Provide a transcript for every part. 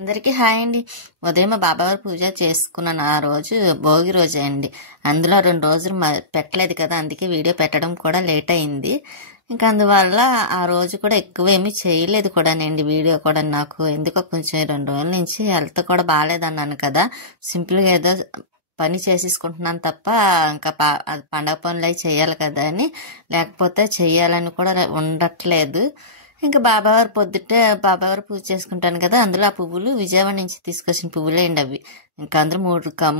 అందరికీ హాయ్ అండి. ఉదయం మా బాబావారి పూజ చేసుకున్నాను. ఆ రోజు భోగి రోజే అండి. అందులో 2 రోజులు పెట్టలేదు కదా, అందుకే వీడియో పెట్టడం కూడా లేట్ అయింది. ఇంకా అందువల్ల ఆ రోజు కూడా ఎక్కువ ఏమీ చేయలేదు కూడానండి. వీడియో కూడా నాకు ఎందుకో కొంచెం 2 రోజుల నుంచి హెల్త్ కూడా బాగాలేదన్నాను కదా, సింపుల్గా ఏదో పని చేసేసుకుంటున్నాను తప్ప ఇంకా పండగ పనులు అవి చేయాలి కదా అని, లేకపోతే చెయ్యాలని కూడా ఉండట్లేదు. ఇంకా బాబావారు పూజ చేసుకుంటాను కదా, అందులో ఆ పువ్వులు విజయవాడ నుంచి తీసుకొచ్చిన పువ్వులే అండి అవి. ఇంకా అందులో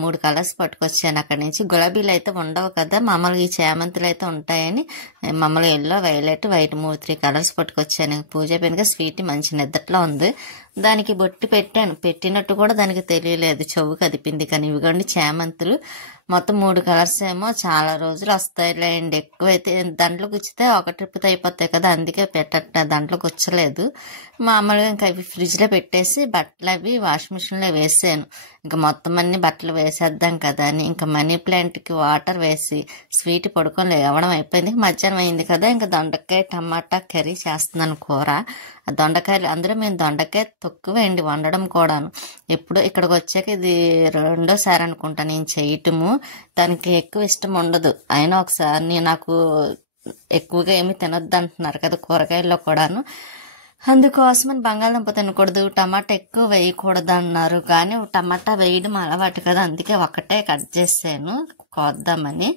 మూడు కలర్స్ పట్టుకొచ్చాను అక్కడి నుంచి. గులాబీలు అయితే ఉండవు కదా, మామూలుగా ఈ చేమంతులు అయితే ఉంటాయని మామూలుగా ఎల్లో, వైలెట్, వైట్ 3 కలర్స్ పట్టుకొచ్చాను. పూజ అయిపోయినగా స్వీట్ మంచి నిద్రలో ఉంది. దానికి బొట్టు పెట్టినట్టు కూడా దానికి తెలియలేదు, చెవు కదిపింది. కానీ ఇవిగోండి చేమంతులు మొత్తం 3 కలర్స్ ఏమో చాలా రోజులు వస్తాయిలేండి. ఎక్కువైతే దాంట్లో గుచ్చితే ఒక ట్రిప్తో అయిపోతాయి కదా, అందుకే దాంట్లో గుచ్చలేదు. మామూలుగా ఇంకా అవి ఫ్రిడ్జ్లో పెట్టేసి బట్టలు అవి వాషింగ్ మిషన్లో వేసాను. ఇంకా మొత్తం అన్ని బట్టలు వేసేద్దాం కదా అని ఇంకా మనీ ప్లాంట్కి వాటర్ వేసి స్వీట్ పడుకొని లేవడం అయిపోయింది. మధ్యాహ్నం అయింది కదా, ఇంకా దొండకాయ టమాటా కర్రీ చేస్తున్నాను కూర. ఆ దొండకాయలు అందులో మేము దొండకాయ తక్కువేండి వండడం కూడాను. ఎప్పుడు ఇక్కడికి వచ్చాక ఇది 2సారి అనుకుంటా నేను చేయటము. దానికి ఎక్కువ ఇష్టం ఉండదు. అయినా ఒకసారి నాకు ఎక్కువగా ఏమి తినొద్దు అంటున్నారు కదా కూరగాయల్లో కూడాను, అందుకోసమని బంగాళదుంప తినకూడదు, టమాటా ఎక్కువ వేయకూడదు అన్నారు. కానీ టమాటా వేయడం అలవాటు కదా, అందుకే ఒకటే కట్ చేసాను కోద్దామని.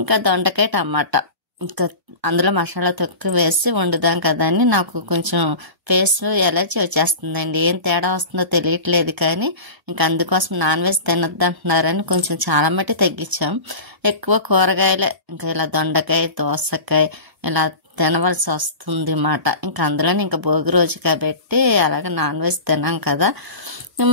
ఇంకా దొండకాయ టమాటా ఇంకా అందులో మసాలా తక్కువ వేసి వండుదాం కదా అని నాకు కొంచెం ఫేస్ ఎలర్జీ వచ్చేస్తుందండి. ఏం తేడా వస్తుందో తెలియట్లేదు. కానీ ఇంకా అందుకోసం నాన్ వెజ్ తినొద్దు అంటున్నారని కొంచెం చాలా మట్టి తగ్గించాం. ఎక్కువ కూరగాయలే ఇంకా ఇలా దొండకాయ, దోసకాయ ఇలా తినవలసి వస్తుంది అన్నమాట. ఇంకా అందులోనే ఇంకా భోగి రోజు కాబట్టి అలాగే నాన్ వెజ్ తినాం కదా,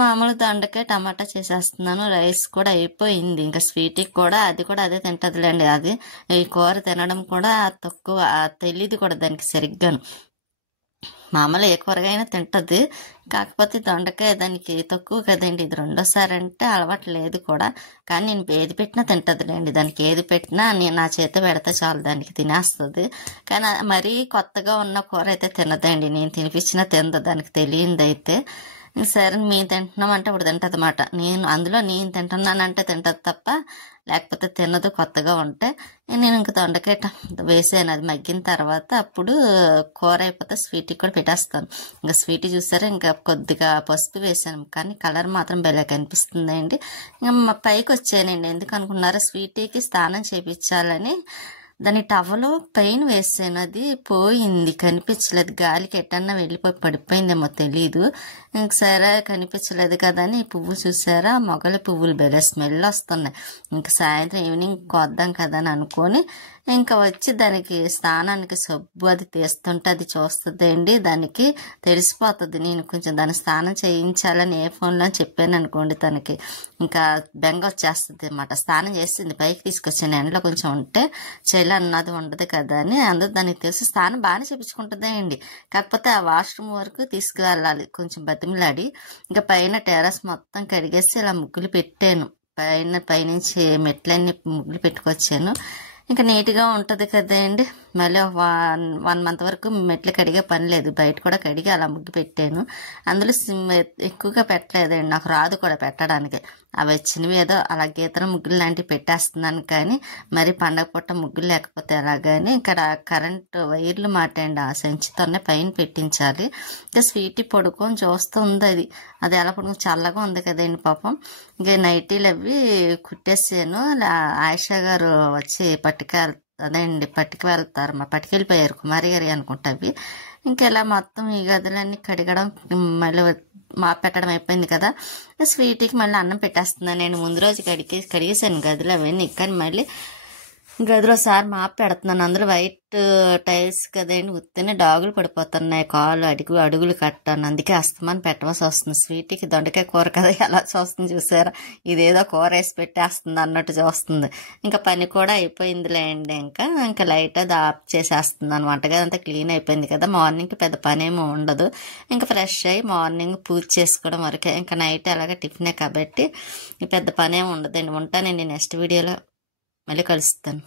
మామూలు దొండకాయ టమాటా చేసేస్తున్నాను. రైస్ కూడా అయిపోయింది. ఇంకా స్వీట్కి కూడా అది కూడా అదే తింటదిలేండి. అది ఈ కూర తినడం కూడా తక్కువ, తెలియదు కూడా దానికి సరిగ్గాను. మామూలు ఏ కూరగాయైనా తింటది, కాకపోతే దొండకాయ దానికి తక్కువ కదండి. ఇది 2సారి అంటే అలవాటు లేదు కూడా. కానీ నేను ఏది పెట్టినా తింటదిలేండి. దానికి ఏది పెట్టినా నేను నా చేత పెడితే చాలు, దానికి తినేస్తుంది. కానీ మరీ కొత్తగా ఉన్న కూర అయితే తినదండి. నేను తినిపించినా తినదు, దానికి తెలియంది అయితే. సరే మేము తింటున్నాం అంటే ఇప్పుడు తింటది అన్నమాట. నేను తింటున్నానంటే తింటది తప్ప లేకపోతే తినదు కొత్తగా ఉంటే. నేను ఇంకా దొండకాయ వేసాను. అది మగ్గిన తర్వాత అప్పుడు కూర అయిపోతే స్వీట్కి కూడా పెట్టేస్తాను. ఇంకా స్వీట్ చూసారా, ఇంకా కొద్దిగా పసుపు వేసాను కానీ కలర్ మాత్రం భలే కనిపిస్తుందండి. ఇంకా పైకి వచ్చానండి. ఎందుకు అనుకున్నారా, స్వీట్కి స్నానం చేయించాలని దాని టవలో పైన వేసాను. అది పోయింది, కనిపించలేదు. గాలికి ఎట్టన్నా వెళ్ళిపోయి పడిపోయిందేమో తెలీదు. ఇంక సరే కనిపించలేదు కదా అని పువ్వు చూసారా, మొగలి పువ్వులు భలే స్మెల్ వస్తున్నాయి. ఇంకా సాయంత్రం ఈవినింగ్ కొద్దాం కదా అని అనుకొని ఇంకా వచ్చి దానికి స్నానానికి సబ్బు అది తీస్తుంటే అది చూస్తుంది అండి. దానికి తెలిసిపోతుంది నేను కొంచెం దాన్ని స్నానం చేయించాలని ఏ ఫోన్లో చెప్పాను అనుకోండి, తనకి ఇంకా బెంగ వచ్చేస్తుంది అన్నమాట. స్నానం చేసింది, పైకి తీసుకొచ్చాను. ఎండలో కొంచెం ఉంటే చెల్లి అన్నది ఉండదు కదా అని. అందరూ దానికి తెలిసి స్నానం బాగానే చేయించుకుంటుందే అండి. కాకపోతే ఆ వాష్రూమ్ వరకు తీసుకువెళ్ళాలి కొంచెం బతిమలాడి. ఇంకా పైన టెర్రస్ మొత్తం కడిగేసి ఇలా ముగ్గులు పెట్టాను. పైనుంచి మెట్లన్నీ ముగ్గులు పెట్టుకొచ్చాను. ఇంకా నీట్గా ఉంటుంది కదండి. మళ్ళీ 1 మంత్ వరకు మెట్లు కడిగే పని లేదు, బయట కూడా కడిగి అలా ముగ్గు పెట్టాను. అందులో ఎక్కువగా పెట్టలేదండి, నాకు రాదు కూడా పెట్టడానికి. అవి వచ్చినవి ఏదో అలా గీతన ముగ్గులు లాంటివి పెట్టేస్తున్నాను. కానీ మరి పండగ పూట ముగ్గులు లేకపోతే ఎలాగని ఇక్కడ కరెంటు వైర్లు మాటండి, ఆ సంచితోనే పైన పెట్టించాలి. ఇంకా స్వీట్ పడుకొని చూస్తుంది. అది ఎలా పడుకొని చల్లగా ఉంది కదండి పాపం. ఇంకా నైటీలు అవి కుట్టేసాను. ఆయిషా గారు వచ్చి పట్టుకెళ్తారు, పట్టుకెళ్ళిపోయారు కుమారి గారి అనుకుంటా అవి. ఇంకెలా మొత్తం ఈ గదులన్నీ కడగడం మళ్ళీ పెట్టడం అయిపోయింది కదా. స్వీట్కి మళ్ళీ అన్నం పెట్టేస్తున్నాను. నేను ముందు రోజు కడిగేసాను గదులు అవన్నీ. కానీ మళ్ళీ గదిలో సార్ పెడుతున్నాను. అందులో వైట్ టైల్స్ కదండి, ఉత్తనే డాగులు పడిపోతున్నాయి, కాళ్ళు అడుగులు కట్టాను. అందుకే అస్తమాన్ని పెట్టవలసి వస్తుంది. స్వీట్కి దొండకాయ కూర కదా ఎలా చూస్తుంది చూసారా, ఇదేదో కూర వేసి పెట్టేస్తుంది అన్నట్టు చూస్తుంది. ఇంకా పని కూడా అయిపోయిందిలే అండి. ఇంకా లైట్ అది ఆఫ్ చేసేస్తున్నాను. వంటగది అంతా క్లీన్ అయిపోయింది కదా, మార్నింగ్కి పెద్ద పని ఏమో ఉండదు. ఇంకా ఫ్రెష్ అయ్యి మార్నింగ్ పూజ చేసుకోవడం వరకే. ఇంకా నైట్ అలాగే టిఫినే కాబట్టి పెద్ద పని ఏమి ఉండదండి. ఉంటానండి, నెక్స్ట్ వీడియోలో మళ్ళీ కలుస్తాను.